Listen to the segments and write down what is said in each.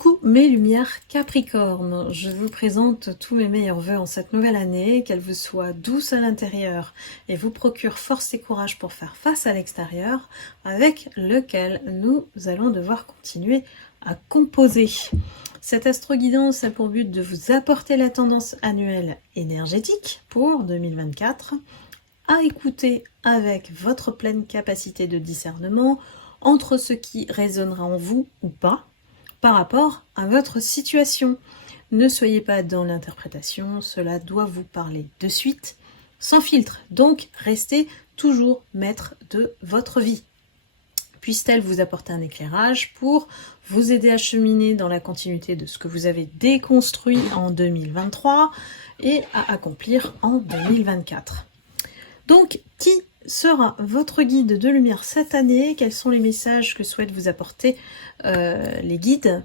Coucou mes lumières Capricorne, je vous présente tous mes meilleurs vœux en cette nouvelle année, qu'elle vous soit douce à l'intérieur et vous procure force et courage pour faire face à l'extérieur, avec lequel nous allons devoir continuer à composer. Cette astro-guidance a pour but de vous apporter la tendance annuelle énergétique pour 2024, à écouter avec votre pleine capacité de discernement entre ce qui résonnera en vous ou pas, par rapport à votre situation. Ne soyez pas dans l'interprétation, cela doit vous parler de suite, sans filtre. Donc, restez toujours maître de votre vie. Puisse-t-elle vous apporter un éclairage pour vous aider à cheminer dans la continuité de ce que vous avez déconstruit en 2023 et à accomplir en 2024. Donc, qui sera votre guide de lumière cette année? Quels sont les messages que souhaitent vous apporter les guides,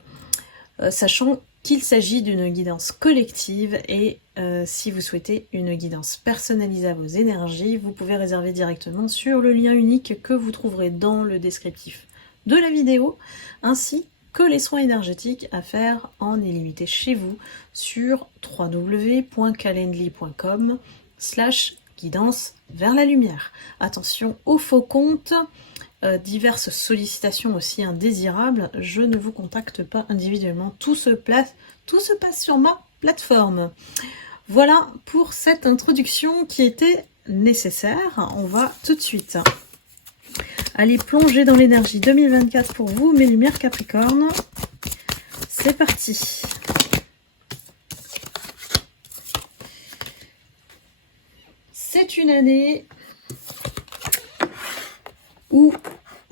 sachant qu'il s'agit d'une guidance collective et si vous souhaitez une guidance personnalisée à vos énergies, vous pouvez réserver directement sur le lien unique que vous trouverez dans le descriptif de la vidéo, ainsi que les soins énergétiques à faire en illimité chez vous sur www.calendly.com/guidance vers la lumière. Attention aux faux comptes, diverses sollicitations aussi indésirables, je ne vous contacte pas individuellement, tout se passe sur ma plateforme. Voilà pour cette introduction qui était nécessaire. On va tout de suite aller plonger dans l'énergie 2024 pour vous, mes lumières Capricorne. C'est parti. C'est une année où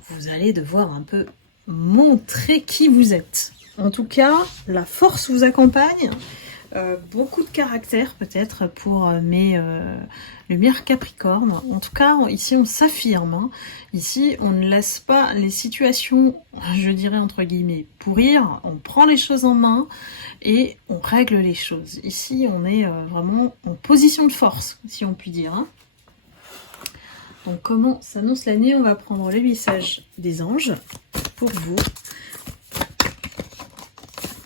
vous allez devoir un peu montrer qui vous êtes. En tout cas, la force vous accompagne. Beaucoup de caractère peut-être pour mes lumières Capricorne. En tout cas, ici on s'affirme. Hein. Ici, on ne laisse pas les situations, je dirais entre guillemets, pourrir. On prend les choses en main et on règle les choses. Ici, on est vraiment en position de force, si on peut dire. Hein. Donc, comment s'annonce l'année? On va prendre les messages des anges pour vous.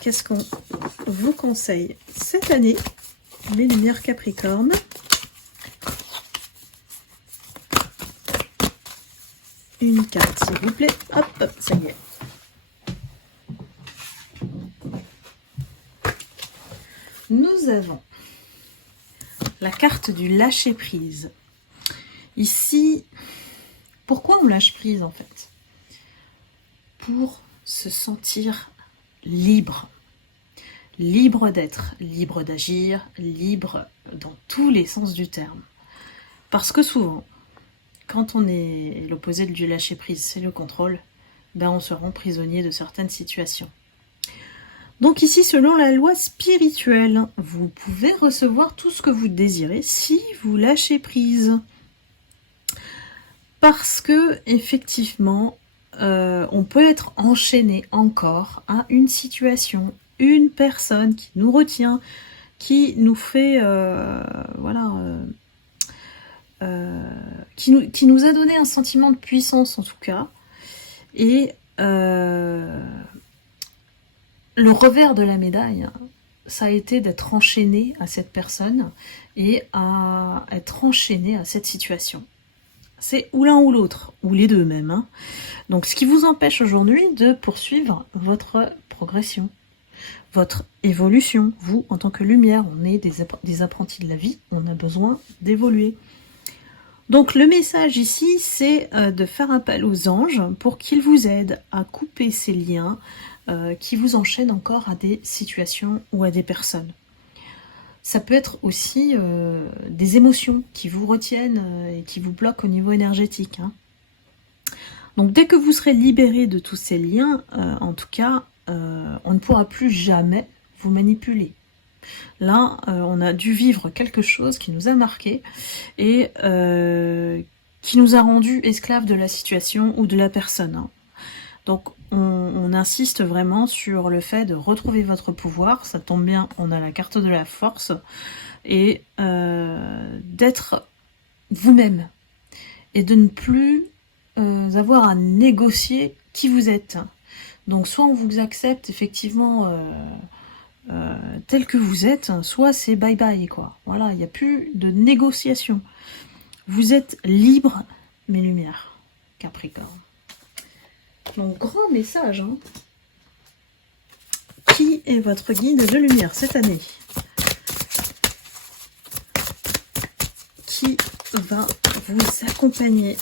Qu'est-ce qu'on vous conseille cette année, mes lumières Capricorne? Une carte, s'il vous plaît. Hop, hop, ça y est. Nous avons la carte du lâcher-prise. Ici, pourquoi on lâche prise en fait? Pour se sentir libre. Libre d'être, libre d'agir, libre dans tous les sens du terme. Parce que souvent, quand on est l'opposé du lâcher-prise, c'est le contrôle, ben on se rend prisonnier de certaines situations. Donc ici, selon la loi spirituelle, vous pouvez recevoir tout ce que vous désirez si vous lâchez prise. Parce que, effectivement, on peut être enchaîné encore à une situation, une personne qui nous retient, qui nous fait, qui nous a donné un sentiment de puissance en tout cas, et le revers de la médaille, ça a été d'être enchaîné à cette personne et à être enchaîné à cette situation. C'est ou l'un ou l'autre, ou les deux même. Hein. Donc ce qui vous empêche aujourd'hui de poursuivre votre progression, votre évolution. Vous, en tant que lumière, on est des apprentis de la vie, on a besoin d'évoluer. Donc le message ici, c'est de faire appel aux anges pour qu'ils vous aident à couper ces liens qui vous enchaînent encore à des situations ou à des personnes. Ça peut être aussi des émotions qui vous retiennent et qui vous bloquent au niveau énergétique. Hein. Donc dès que vous serez libéré de tous ces liens, en tout cas, on ne pourra plus jamais vous manipuler. Là, on a dû vivre quelque chose qui nous a marqué et qui nous a rendu esclaves de la situation ou de la personne. Hein. Donc on insiste vraiment sur le fait de retrouver votre pouvoir. Ça tombe bien, on a la carte de la force et d'être vous-même et de ne plus avoir à négocier qui vous êtes. Donc soit on vous accepte effectivement tel que vous êtes, soit c'est bye bye quoi. Voilà, il n'y a plus de négociation. Vous êtes libre, mes lumières, Capricorne. Donc grand message, hein. Qui est votre guide de lumière cette année? Qui va vous accompagner?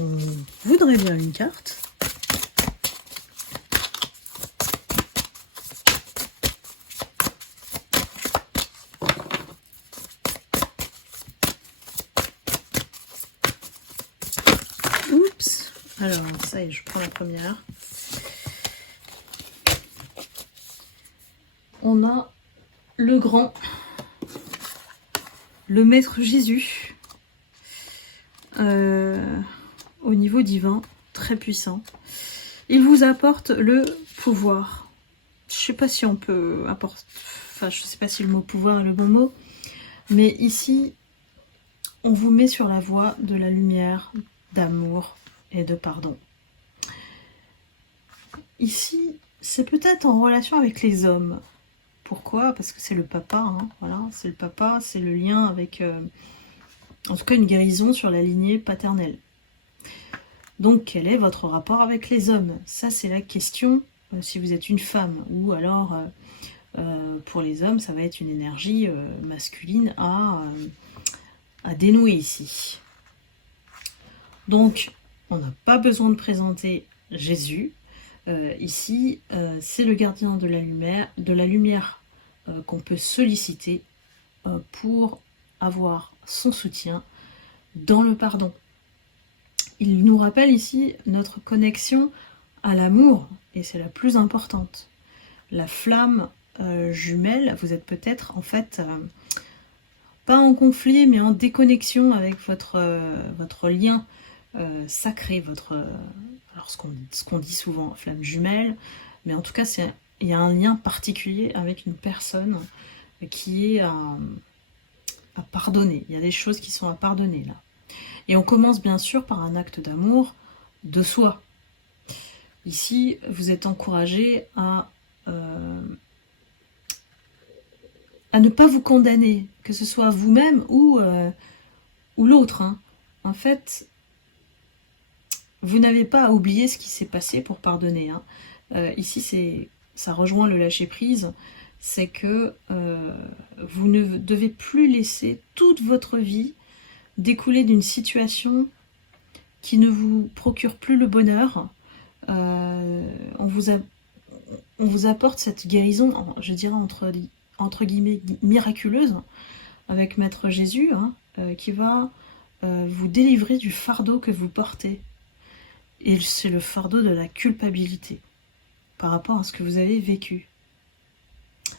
On voudrait bien une carte. Oups. Alors, ça y est, je prends la première. On a le grand, le maître Jésus, au niveau divin, très puissant. Il vous apporte le pouvoir. Je sais pas si on peut apporter, enfin je sais pas si le mot pouvoir est le bon mot, mais ici, on vous met sur la voie de la lumière, d'amour et de pardon. Ici, c'est peut-être en relation avec les hommes. Pourquoi? Parce que c'est le papa, hein, voilà, c'est le papa, c'est le lien avec, en tout cas, une guérison sur la lignée paternelle. Donc, quel est votre rapport avec les hommes? Ça, c'est la question, si vous êtes une femme, ou alors, pour les hommes, ça va être une énergie masculine à dénouer ici. Donc, on n'a pas besoin de présenter Jésus. Ici, c'est le gardien de la lumière qu'on peut solliciter pour avoir son soutien dans le pardon. Il nous rappelle ici notre connexion à l'amour, et c'est la plus importante. La flamme jumelle, vous êtes peut-être en fait pas en conflit, mais en déconnexion avec votre lien sacré, alors ce qu'on dit souvent flamme jumelle, mais en tout cas il y a un lien particulier avec une personne qui est à pardonner. Il y a des choses qui sont à pardonner là. Et on commence bien sûr par un acte d'amour de soi. Ici, vous êtes encouragé à ne pas vous condamner, que ce soit vous-même ou l'autre. Hein. En fait, vous n'avez pas à oublier ce qui s'est passé pour pardonner. Hein. Ici, ça rejoint le lâcher-prise, c'est que vous ne devez plus laisser toute votre vie découler d'une situation qui ne vous procure plus le bonheur. On vous apporte cette guérison, je dirais entre guillemets miraculeuse, avec Maître Jésus, hein, qui va vous délivrer du fardeau que vous portez. Et c'est le fardeau de la culpabilité par rapport à ce que vous avez vécu.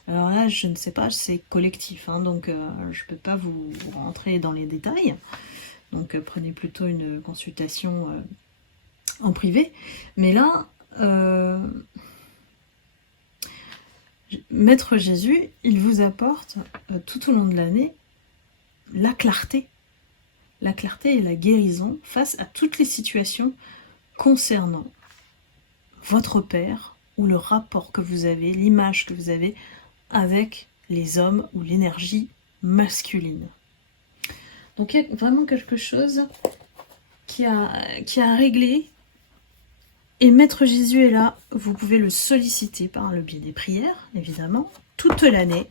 Alors là, je ne sais pas, c'est collectif, hein, donc je ne peux pas vous rentrer dans les détails. Donc prenez plutôt une consultation en privé. Mais là, Maître Jésus, il vous apporte tout au long de l'année la clarté. La clarté et la guérison face à toutes les situations concernant votre père ou le rapport que vous avez, l'image que vous avez avec les hommes ou l'énergie masculine. Donc il y a vraiment quelque chose qui a réglé. Et Maître Jésus est là, vous pouvez le solliciter par le biais des prières, évidemment, toute l'année,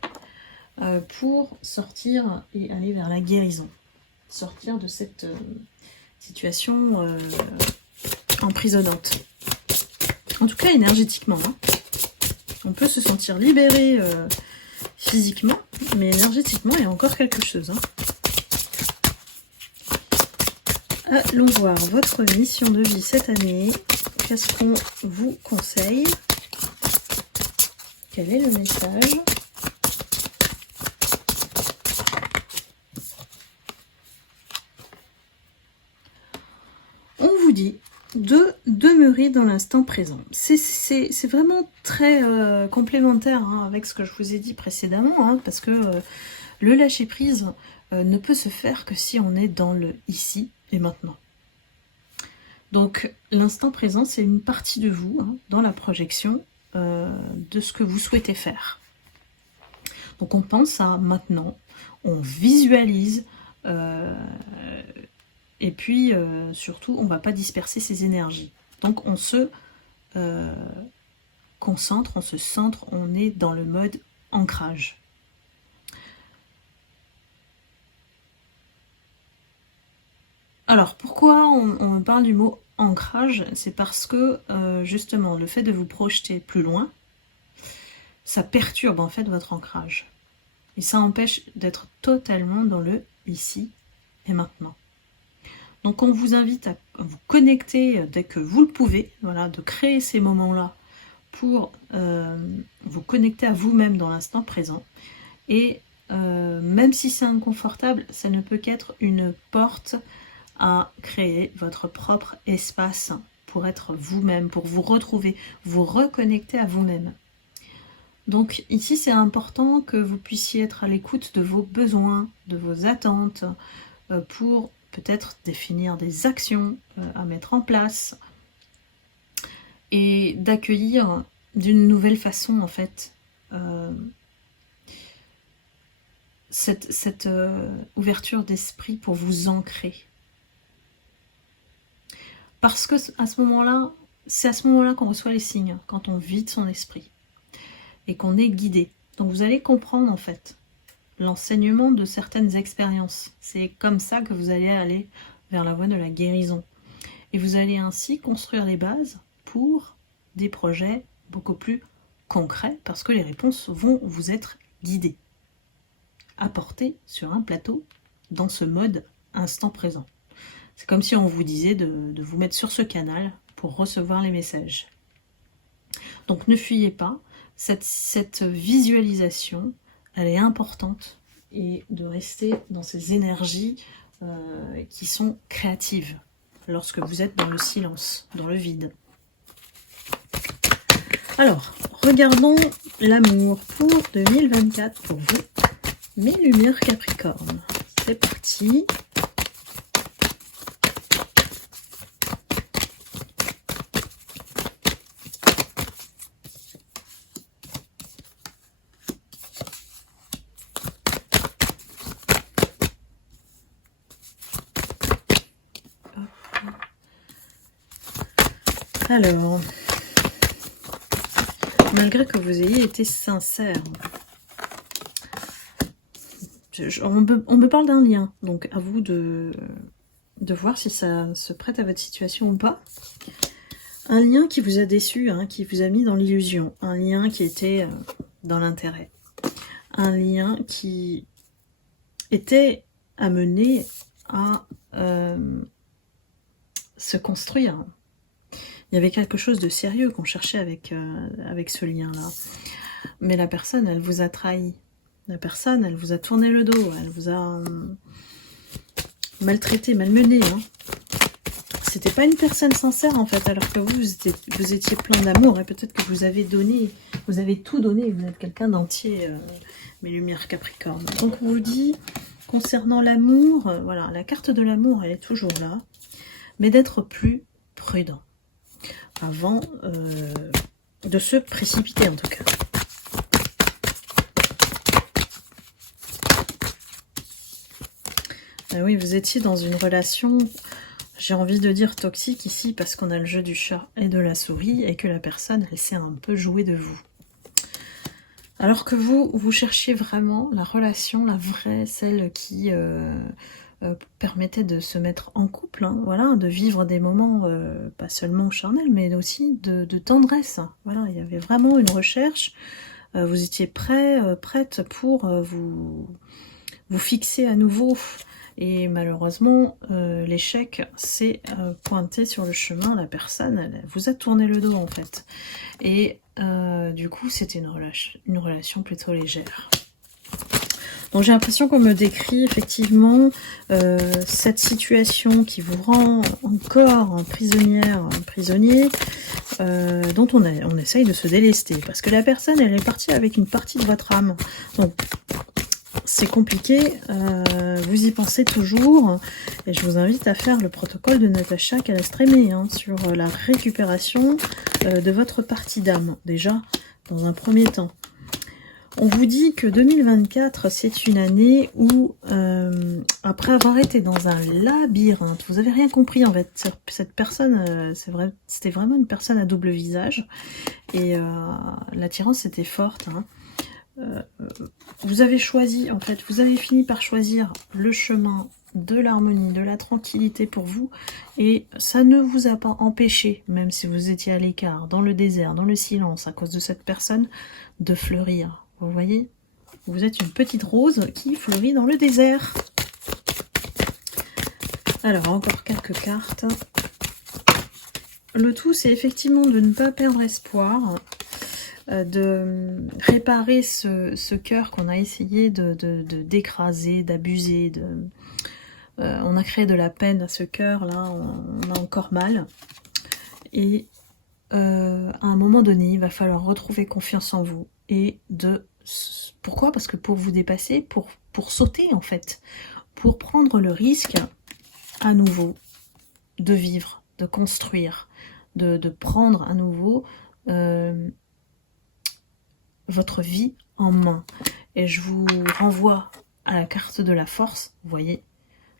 pour sortir et aller vers la guérison. Sortir de cette situation emprisonnante. En tout cas, énergétiquement. Hein. On peut se sentir libéré physiquement, mais énergétiquement, il y a encore quelque chose. Hein. Allons voir votre mission de vie cette année. Qu'est-ce qu'on vous conseille? Quel est le message? On vous dit de demeurer dans l'instant présent. C'est vraiment très complémentaire hein, avec ce que je vous ai dit précédemment, hein, parce que le lâcher-prise ne peut se faire que si on est dans le ici et maintenant. Donc l'instant présent, c'est une partie de vous, hein, dans la projection de ce que vous souhaitez faire. Donc on pense à maintenant, on visualise, et puis surtout on ne va pas disperser ses énergies. Donc on se concentre, on se centre, on est dans le mode ancrage. Alors pourquoi on parle du mot ancrage? C'est parce que justement le fait de vous projeter plus loin, ça perturbe en fait votre ancrage. Et ça empêche d'être totalement dans le ici et maintenant. Donc on vous invite à vous connecter dès que vous le pouvez, voilà, de créer ces moments-là pour vous connecter à vous-même dans l'instant présent. Et même si c'est inconfortable, ça ne peut qu'être une porte à créer votre propre espace pour être vous-même, pour vous retrouver, vous reconnecter à vous-même. Donc ici, c'est important que vous puissiez être à l'écoute de vos besoins, de vos attentes, pour peut-être définir des actions à mettre en place et d'accueillir d'une nouvelle façon, en fait, cette ouverture d'esprit pour vous ancrer. Parce que à ce moment-là, c'est à ce moment-là qu'on reçoit les signes, quand on vide son esprit et qu'on est guidé. Donc vous allez comprendre en fait l'enseignement de certaines expériences. C'est comme ça que vous allez aller vers la voie de la guérison. Et vous allez ainsi construire les bases pour des projets beaucoup plus concrets, parce que les réponses vont vous être guidées, apportées sur un plateau dans ce mode instant présent. C'est comme si on vous disait de vous mettre sur ce canal pour recevoir les messages. Donc ne fuyez pas, cette visualisation, elle est importante, et de rester dans ces énergies qui sont créatives lorsque vous êtes dans le silence, dans le vide. Alors, regardons l'amour pour 2024 pour vous, mes lumières Capricorne. C'est parti. Alors, malgré que vous ayez été sincère, on me parle d'un lien, donc à vous de voir si ça se prête à votre situation ou pas. Un lien qui vous a déçu, hein, qui vous a mis dans l'illusion, un lien qui était dans l'intérêt, un lien qui était amené à se construire. Il y avait quelque chose de sérieux qu'on cherchait avec ce lien-là. Mais la personne, elle vous a trahi. La personne, elle vous a tourné le dos. Elle vous a maltraité, malmené. Hein. C'était pas une personne sincère, en fait. Alors que vous étiez plein d'amour. Et peut-être que vous avez donné, vous avez tout donné. Vous êtes quelqu'un d'entier, mes lumières Capricorne. Donc, on vous dit, concernant l'amour, voilà, la carte de l'amour, elle est toujours là. Mais d'être plus prudent. Avant de se précipiter en tout cas. Ben oui, vous étiez dans une relation, j'ai envie de dire toxique ici, parce qu'on a le jeu du chat et de la souris, et que la personne, elle s'est un peu jouée de vous. Alors que vous cherchiez vraiment la relation, la vraie, celle qui permettait de se mettre en couple, hein, voilà, de vivre des moments pas seulement charnels, mais aussi de tendresse. Voilà, il y avait vraiment une recherche. Vous étiez prête pour vous fixer à nouveau. Et malheureusement, l'échec s'est pointé sur le chemin. La personne, elle vous a tourné le dos en fait. Et du coup, c'était une relation plutôt légère. Donc j'ai l'impression qu'on me décrit effectivement cette situation qui vous rend encore prisonnière, prisonnier, dont on essaye de se délester. Parce que la personne, elle est partie avec une partie de votre âme. Donc c'est compliqué, vous y pensez toujours, et je vous invite à faire le protocole de Natacha Calastrémé hein, sur la récupération de votre partie d'âme, déjà, dans un premier temps. On vous dit que 2024, c'est une année où, après avoir été dans un labyrinthe, vous avez rien compris en fait, cette personne, c'était vraiment une personne à double visage, et l'attirance était forte, hein. Vous avez choisi, en fait, vous avez fini par choisir le chemin de l'harmonie, de la tranquillité pour vous, et ça ne vous a pas empêché, même si vous étiez à l'écart, dans le désert, dans le silence, à cause de cette personne, de fleurir. Vous voyez? Vous êtes une petite rose qui fleurit dans le désert. Alors, encore quelques cartes. Le tout, c'est effectivement de ne pas perdre espoir, de réparer ce cœur qu'on a essayé d'écraser, d'abuser. On a créé de la peine à ce cœur, là, on a encore mal. Et à un moment donné, il va falloir retrouver confiance en vous. Et pourquoi? Parce que pour vous dépasser, pour sauter en fait, pour prendre le risque à nouveau de vivre, de construire, de prendre à nouveau votre vie en main. Et je vous renvoie à la carte de la force. Vous voyez,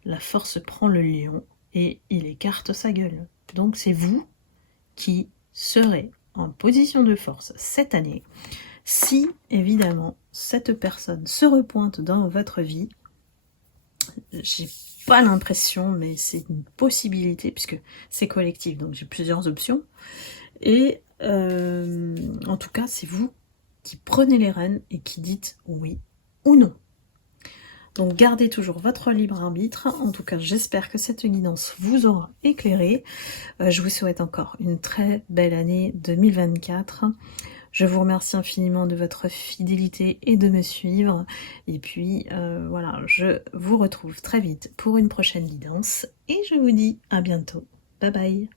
la force prend le lion et il écarte sa gueule. Donc c'est vous qui serez en position de force cette année. Si, évidemment, cette personne se repointe dans votre vie, j'ai pas l'impression, mais c'est une possibilité, puisque c'est collectif, donc j'ai plusieurs options. Et en tout cas, c'est vous qui prenez les rênes et qui dites oui ou non. Donc gardez toujours votre libre arbitre. En tout cas, j'espère que cette guidance vous aura éclairé. Je vous souhaite encore une très belle année 2024. Je vous remercie infiniment de votre fidélité et de me suivre. Et puis voilà, je vous retrouve très vite pour une prochaine guidance. Et je vous dis à bientôt. Bye bye.